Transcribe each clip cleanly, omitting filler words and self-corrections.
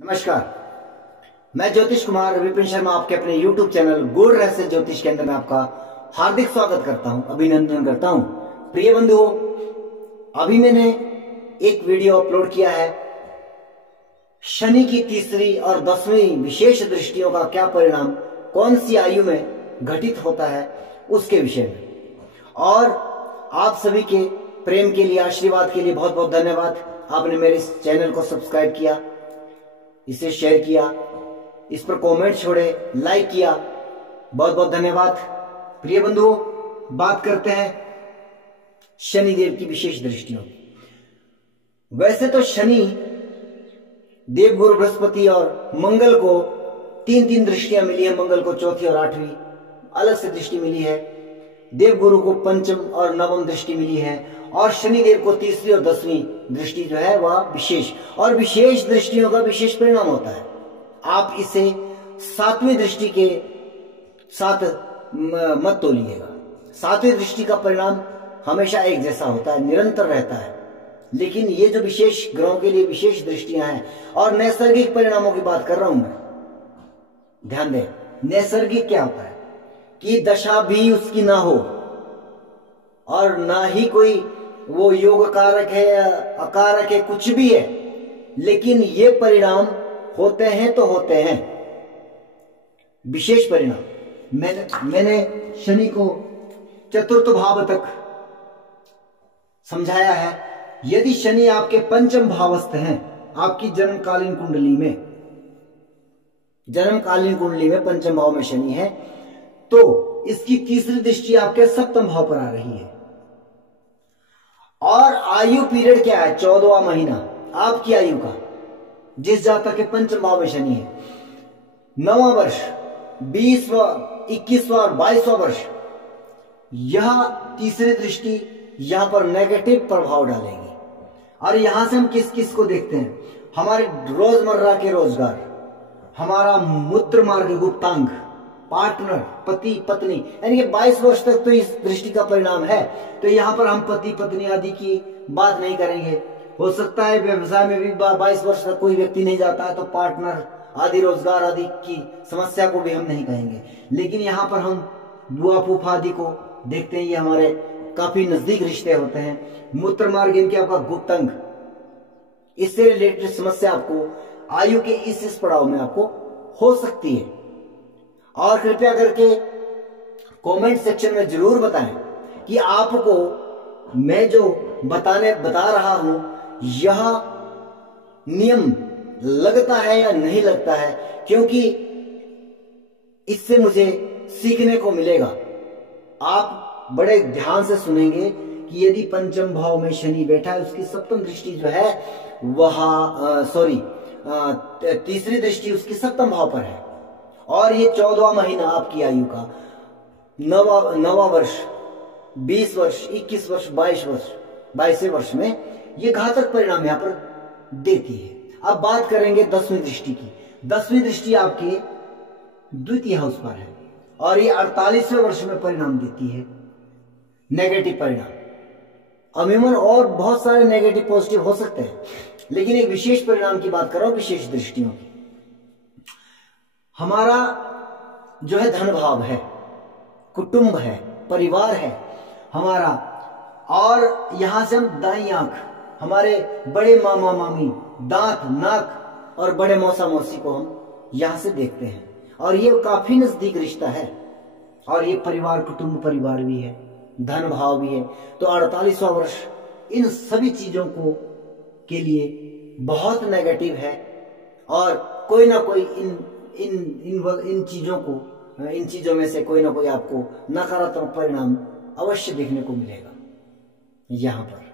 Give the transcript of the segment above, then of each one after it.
नमस्कार, मैं ज्योतिष कुमार विपिन शर्मा आपके अपने YouTube चैनल गूढ़ रहस्य ज्योतिष के अंदर में आपका हार्दिक स्वागत करता हूं, अभिनंदन करता हूं। प्रिय बंधुओं, अभी मैंने एक वीडियो अपलोड किया है शनि की तीसरी और 10वीं विशेष दृष्टियों का क्या परिणाम कौन सी आयु में घटित होता है उसके विषय में। और आप सभी के प्रेम के लिए, आशीर्वाद के लिए बहुत बहुत धन्यवाद। आपने मेरे इस चैनल को सब्सक्राइब किया, इसे शेयर किया, इस पर कमेंट छोड़े, लाइक किया, बहुत बहुत धन्यवाद। प्रिय बंधुओं, बात करते हैं शनिदेव की विशेष दृष्टियों की। वैसे तो शनि देवगुरु बृहस्पति और मंगल को तीन तीन दृष्टियां मिली है। मंगल को चौथी और आठवीं अलग से दृष्टि मिली है, देवगुरु को पंचम और नवम दृष्टि मिली है, और शनिदेव को तीसरी और 10वीं दृष्टि जो है वह विशेष, और विशेष दृष्टियों का विशेष परिणाम होता है। आप इसे 7वीं दृष्टि के साथ मत तोलिएगा। 7वीं दृष्टि का परिणाम हमेशा एक जैसा होता है, निरंतर रहता है। लेकिन ये जो विशेष ग्रहों के लिए विशेष दृष्टियां हैं, और नैसर्गिक परिणामों की बात कर रहा हूं मैं, ध्यान दें। नैसर्गिक क्या होता है कि दशा भी उसकी ना हो, और ना ही कोई वो योग कारक है या अकारक है, कुछ भी है, लेकिन ये परिणाम होते हैं तो होते हैं, विशेष परिणाम। मैंने शनि को चतुर्थ भाव तक समझाया है। यदि शनि आपके पंचम भावस्थ हैं, आपकी जन्मकालीन कुंडली में पंचम भाव में शनि है, तो इसकी तीसरी दृष्टि आपके सप्तम भाव पर आ रही है। और आयु पीरियड क्या है? 14वां महीना आपकी आयु का, जिस जातक के पंचम भाव में शनि है। 9वां वर्ष, 20वां, 21वां और 22वां वर्ष, यह तीसरी दृष्टि यहां पर नेगेटिव प्रभाव डालेगी। और यहां से हम किस किस को देखते हैं? हमारे रोजमर्रा के रोजगार, हमारा मूत्र मार्ग, गुप्तांग, पार्टनर, पति पत्नी, यानी कि 22 वर्ष तक तो इस दृष्टि का परिणाम है। तो यहां पर हम पति पत्नी आदि की बात नहीं करेंगे। हो सकता है व्यवसाय में भी 22 वर्ष तक कोई व्यक्ति नहीं जाता है, तो पार्टनर आदि, रोजगार आदि की समस्या को भी हम नहीं कहेंगे। लेकिन यहाँ पर हम बुआ फूफा आदि को देखते हैं, ये हमारे काफी नजदीक रिश्ते होते हैं। मूत्र मार्ग, इनके आपका गुप्तांग, इससे रिलेटेड समस्या आपको आयु के इस पड़ाव में आपको हो सकती है। और कृपया करके कमेंट सेक्शन में जरूर बताएं कि आपको मैं जो बता रहा हूं, यह नियम लगता है या नहीं लगता है, क्योंकि इससे मुझे सीखने को मिलेगा। आप बड़े ध्यान से सुनेंगे कि यदि पंचम भाव में शनि बैठा है, उसकी सप्तम दृष्टि जो है तीसरी दृष्टि उसकी सप्तम भाव पर है, और ये 14वां महीना आपकी आयु का, 9वां वर्ष, 20 वर्ष, 21 वर्ष, 22वें वर्ष में ये घातक परिणाम यहां पर देती है। अब बात करेंगे 10वीं दृष्टि की। 10वीं दृष्टि आपके द्वितीय हाउस पर है, और ये 48वें वर्ष में परिणाम देती है, नेगेटिव परिणाम। अमूमन और बहुत सारे नेगेटिव पॉजिटिव हो सकते हैं, लेकिन एक विशेष परिणाम की बात कर रहा हूं, विशेष दृष्टियों की। हमारा जो है धन भाव है, कुटुंब है, परिवार है हमारा, और यहां से हम दाई आंख, हमारे बड़े मामा मामी, दांत, नाक और बड़े मौसा मौसी को हम यहां से देखते हैं, और ये काफी नजदीक रिश्ता है। और ये परिवार, कुटुंब, परिवार भी है, धन भाव भी है। तो 48वां वर्ष इन सभी चीजों को के लिए बहुत नेगेटिव है, और कोई ना कोई इन चीजों में से कोई ना कोई आपको नकारात्मक परिणाम अवश्य देखने को मिलेगा यहां पर।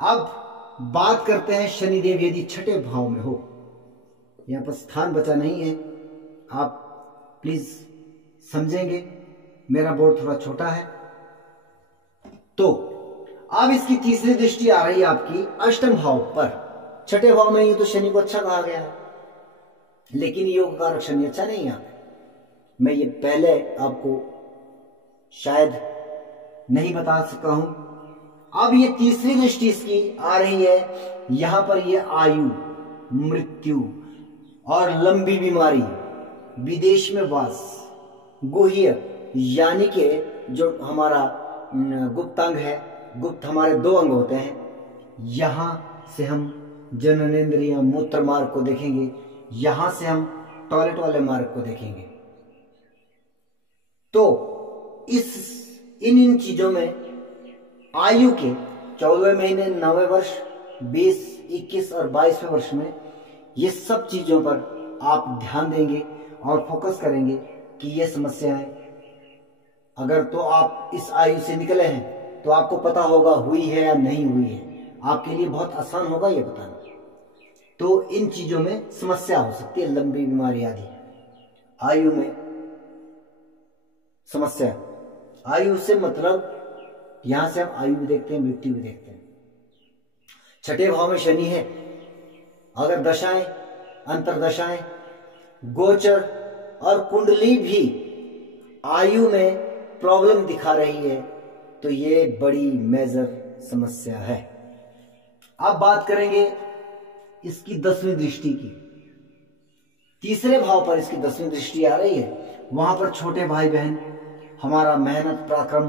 अब बात करते हैं शनिदेव यदि छठे भाव में हो, यहां पर स्थान बचा नहीं है, आप प्लीज समझेंगे, मेरा बोर्ड थोड़ा छोटा है। तो अब इसकी तीसरी दृष्टि आ रही है आपकी अष्टम भाव पर। छठे भाव में ये तो शनि को अच्छा कहा गया है, लेकिन योग कारक शनि अच्छा नहीं है। मैं ये पहले आपको शायद नहीं बता सका हूं। अब ये तीसरी दृष्टि इसकी आ रही है, यहां पर ये आयु, मृत्यु, और लंबी बीमारी, विदेश में वास, गुह्य यानी कि जो हमारा गुप्तांग है, गुप्त हमारे 2 अंग होते हैं, यहां से हम जननेंद्रिय मूत्र मार्ग को देखेंगे, यहां से हम टॉयलेट वाले मार्ग को देखेंगे। तो इन चीजों में आयु के 14वें महीने, 9वें वर्ष, 20, 21 और 22वें वर्ष में ये सब चीजों पर आप ध्यान देंगे और फोकस करेंगे कि ये समस्याएं, अगर तो आप इस आयु से निकले हैं तो आपको पता होगा हुई है या नहीं हुई है, आपके लिए बहुत आसान होगा ये बताना। तो इन चीजों में समस्या हो सकती है, लंबी बीमारी आदि, आयु में समस्या। आयु से मतलब यहां से हम आयु भी देखते हैं, मृत्यु भी देखते हैं। 6ठे भाव में शनि है, अगर दशाएं, अंतरदशाएं, गोचर और कुंडली भी आयु में प्रॉब्लम दिखा रही है तो ये बड़ी मेजर समस्या है। अब बात करेंगे इसकी 10वीं दृष्टि की। तीसरे भाव पर इसकी 10वीं दृष्टि आ रही है, वहां पर छोटे भाई बहन, हमारा मेहनत, पराक्रम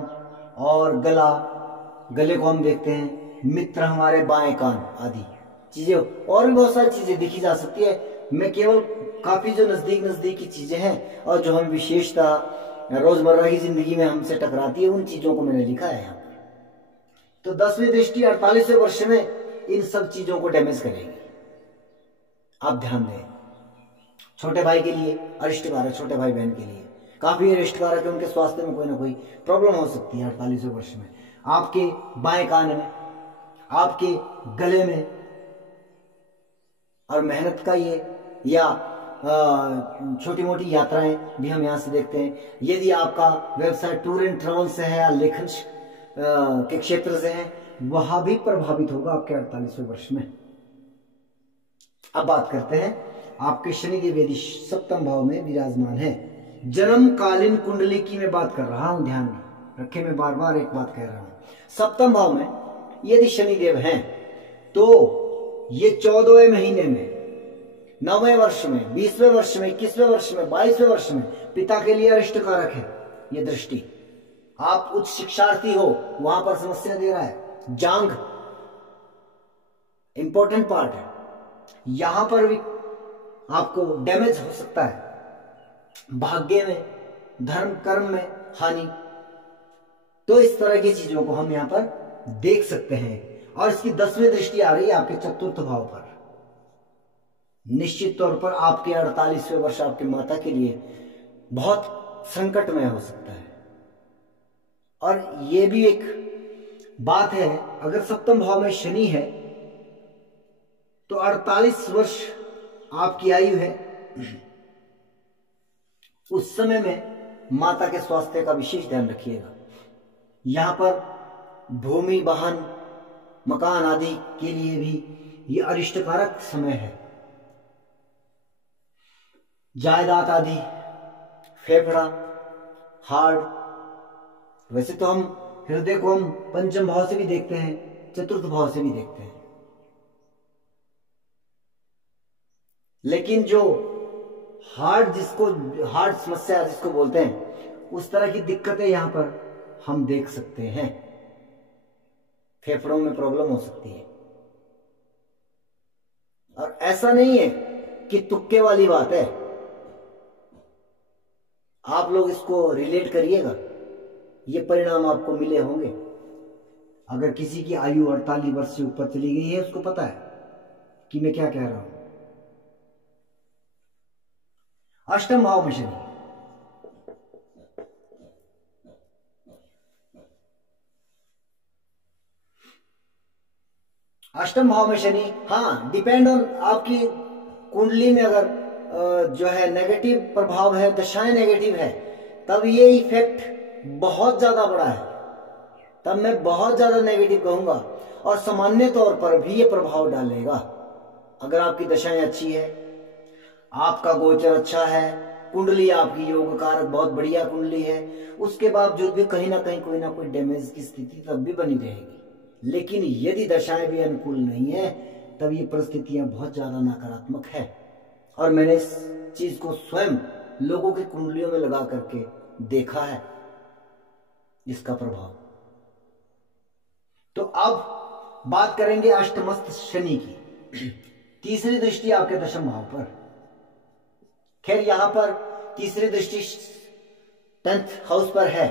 और गले को हम देखते हैं, मित्र हमारे बाएं कान आदि चीजें, और भी बहुत सारी चीजें देखी जा सकती है। मैं केवल काफी जो नजदीक की चीजें हैं और जो हम विशेषता रोजमर्रा की जिंदगी में हमसे टकराती है, उन चीजों को मैंने लिखा है यहाँ पर। तो 10वीं दृष्टि 48वें वर्ष में इन सब चीजों को डैमेज करेगी, आप ध्यान दें। छोटे भाई के लिए अरिष्ट कारक, छोटे भाई बहन के लिए काफी अरिष्ट कारक है, उनके स्वास्थ्य में कोई ना कोई प्रॉब्लम हो सकती है 48वें वर्ष में। आपके बाएं कान में, आपके गले में, और मेहनत का ये या छोटी मोटी यात्राएं भी हम यहां से देखते हैं। यदि आपका व्यवसाय टूर एंड ट्रेवल से है या लेखन के क्षेत्र से है, वहां भी प्रभावित होगा आपके 48वें वर्ष में। अब बात करते हैं, आपके शनिदेव यदि 7म भाव में विराजमान है, जन्मकालीन कुंडली की मैं बात कर रहा हूं, ध्यान रखें, मैं बार बार एक बात कह रहा हूं। 7म भाव में यदि शनिदेव हैं तो ये 14वें महीने में, 9वें वर्ष में, 20वें वर्ष में, 21वें वर्ष में, 22वें वर्ष में पिता के लिए अरिष्ट कारक है ये दृष्टि। आप उच्च शिक्षार्थी हो, वहां पर समस्या दे रहा है। जांघ इंपॉर्टेंट पार्ट है, यहां पर भी आपको डैमेज हो सकता है। भाग्य में, धर्म कर्म में हानि, तो इस तरह की चीजों को हम यहां पर देख सकते हैं। और इसकी 10वीं दृष्टि आ रही है आपके 4th भाव पर। निश्चित तौर पर आपके 48वें वर्ष आपके माता के लिए बहुत संकटमय हो सकता है। और यह भी एक बात है, अगर 7म भाव में शनि है तो 48 वर्ष आपकी आयु है, उस समय में माता के स्वास्थ्य का विशेष ध्यान रखिएगा। यहां पर भूमि, वाहन, मकान आदि के लिए भी यह अरिष्टकारक समय है। जायदाद आदि, फेफड़ा, हार्ट, वैसे तो हम हृदय को हम 5म भाव से भी देखते हैं, 4th भाव से भी देखते हैं, लेकिन जो हार्ट समस्या जिसको बोलते हैं, उस तरह की दिक्कतें यहां पर हम देख सकते हैं। फेफड़ों में प्रॉब्लम हो सकती है। और ऐसा नहीं है कि तुक्के वाली बात है, आप लोग इसको रिलेट करिएगा, ये परिणाम आपको मिले होंगे। अगर किसी की आयु 48 वर्ष से ऊपर चली गई है, उसको पता है कि मैं क्या कह रहा हूं। 8म भाव में शनि, अष्टम भाव में शनि, हाँ डिपेंड ऑन आपकी कुंडली में अगर जो है नेगेटिव प्रभाव है, दशाएं नेगेटिव है, तब ये इफेक्ट बहुत ज्यादा बड़ा है, तब मैं बहुत ज्यादा नेगेटिव कहूंगा। और सामान्य तौर पर भी ये प्रभाव डालेगा। अगर आपकी दशाएं अच्छी है, आपका गोचर अच्छा है, कुंडली आपकी योग कारक बहुत बढ़िया कुंडली है, उसके बावजूद भी कहीं ना कहीं कोई ना कोई डैमेज की स्थिति तब भी बनी रहेगी। लेकिन यदि दशाएं भी अनुकूल नहीं है, तब ये परिस्थितियां बहुत ज्यादा नकारात्मक है। और मैंने इस चीज को स्वयं लोगों की कुंडलियों में लगा करके देखा है इसका प्रभाव। तो अब बात करेंगे अष्टमस्त शनि की। तीसरी दृष्टि आपके दशम भाव पर। खैर यहां पर तीसरी दृष्टि 10th हाउस पर है।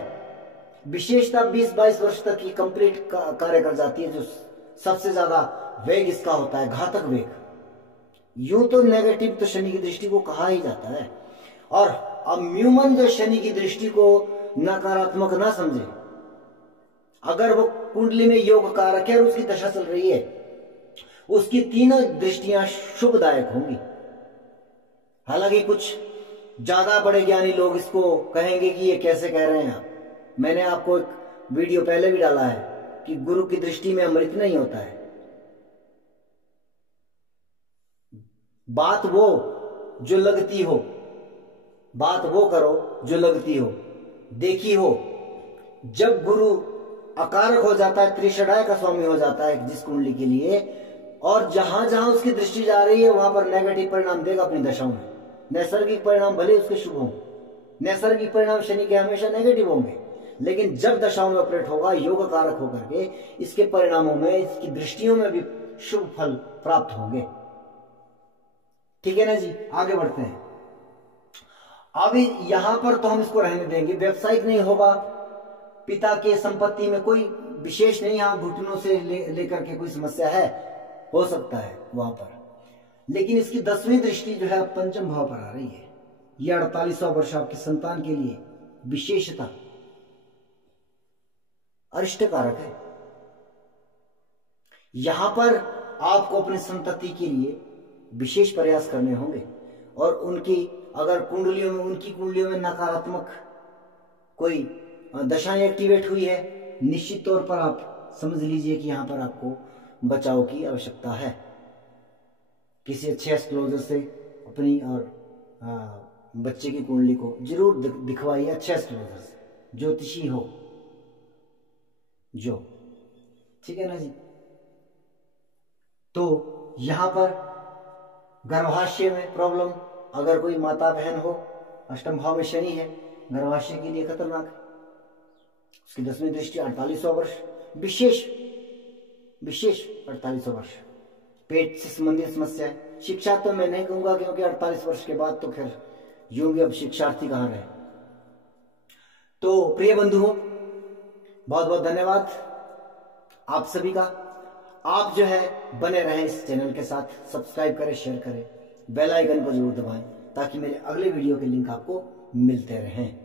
विशेषता 20-22 वर्ष तक ये कंप्लीट कार्य कर जाती है, जो सबसे ज्यादा वेग इसका होता है, घातक वेग। यूं तो नेगेटिव तो शनि की दृष्टि को कहा ही जाता है, और अब म्यूमन जो शनि की दृष्टि को नकारात्मक ना समझे, अगर वो कुंडली में योग कारक है और उसकी दशा चल रही है, उसकी तीनों दृष्टियां शुभदायक होंगी। हालांकि कुछ ज्यादा बड़े ज्ञानी लोग इसको कहेंगे कि ये कैसे कह रहे हैं आप। मैंने आपको एक वीडियो पहले भी डाला है कि गुरु की दृष्टि में अमृत नहीं होता है। बात वो जो लगती हो, बात वो करो जो लगती हो, देखी हो। जब गुरु अकारक हो जाता है, त्रिषडाय का स्वामी हो जाता है जिस कुंडली के लिए, और जहां जहां उसकी दृष्टि जा रही है वहां पर नेगेटिव परिणाम देगा अपनी दशाओं में। नैसर्गिक परिणाम भले उसके शुभ हों, नैसर्गिक परिणाम शनि के हमेशा नेगेटिव होंगे, लेकिन जब दशाओं में ऑपरेट होगा योग कारक होकर के, इसके परिणामों में, इसकी दृष्टियों में भी शुभ फल प्राप्त होंगे। ठीक है ना जी, आगे बढ़ते हैं। अभी यहां पर तो हम इसको रहने देंगे, व्यवसायिक नहीं होगा, पिता के संपत्ति में कोई विशेष नहीं, यहां घुटनों से लेकर के कोई समस्या है, हो सकता है वहां पर। लेकिन इसकी 10वीं दृष्टि जो है पंचम भाव पर आ रही है। यह 48वां वर्ष आपकी संतान के लिए विशेषता अरिष्ट कारक है। यहां पर आपको अपनी संतति के लिए विशेष प्रयास करने होंगे, और उनकी अगर कुंडलियों में, उनकी कुंडलियों में नकारात्मक कोई दशाएं एक्टिवेट हुई है, निश्चित तौर पर आप समझ लीजिए कि यहां पर आपको बचाव की आवश्यकता है। किसी अच्छे एस्ट्रोलॉजर से अपनी और बच्चे की कुंडली को जरूर दिखवाइए, अच्छे एस्ट्रोलॉजर से, ज्योतिषी हो जो। ठीक है ना जी। तो यहां पर गर्भाशय में प्रॉब्लम, अगर कोई माता बहन हो, अष्टम भाव में शनि है, गर्भाशय के लिए खतरनाक है। उसकी 10वीं दृष्टि 48वां वर्ष, विशेष 48वां वर्ष। पेट से संबंधित समस्या है। शिक्षा तो मैं नहीं कहूंगा, क्योंकि 48 वर्ष के बाद तो खैर यूं भी अब शिक्षार्थी कहां रहे। तो प्रिय बंधुओं, बहुत बहुत धन्यवाद आप सभी का। आप जो है बने रहें इस चैनल के साथ, सब्सक्राइब करें, शेयर करें, बेल आइकन को जरूर दबाएं, ताकि मेरे अगले वीडियो के लिंक आपको मिलते रहें।